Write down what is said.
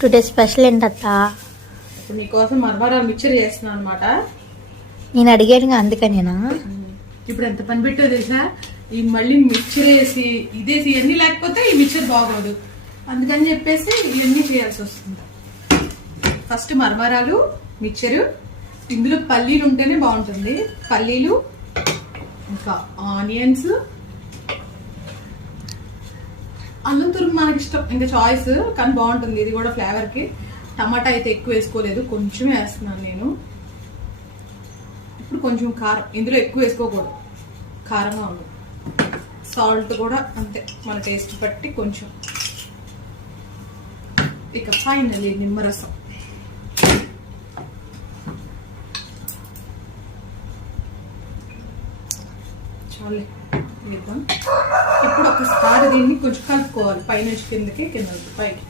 Today special ఏంటత్త? ఇప్పుడు నీకోసం మరమరాలు mixture చేస్తున్నాను అనమాట. నేను అడిగాను అందుకనేనా? ఇప్పుడు ఎంత పని పెట్టో తెలుసా? ఈ మళ్ళీ మిక్చర్ వేసి ఇదేసి ఇవన్నీ లేకపోతే ఈ మిక్చర్ బాగోదు, అందుకని చెప్పేసి ఇవన్నీ చేయాల్సి వస్తుంది. ఫస్ట్ మరమరాలు మిక్చరు, ఇందులో పల్లీలు ఉంటేనే బాగుంటుంది. పల్లీలు, ఇంకా ఆనియన్స్, అల్లం తురుము మనకి ఇష్టం, ఇంకా చాయిస్, కానీ బాగుంటుంది ఇది కూడా ఫ్లేవర్ కి. టమాటా అయితే ఎక్కువ వేసుకోలేదు, కొంచెమే వేస్తున్నాను నేను. ఇప్పుడు కొంచెం కారం, ఇందులో ఎక్కువ వేసుకోకూడదు, కారంగా ఉంది. సాల్ట్ కూడా అంతే, మన టేస్ట్ బట్టి కొంచెం. ఇక ఫైనల్లీ నిమ్మరసం. చాలే వేద్దాం. ఇప్పుడు ఒకసారి దీన్ని కొంచెం కలుపుకోవాలి, పైనుంచి కిందకి, కింద పైకి.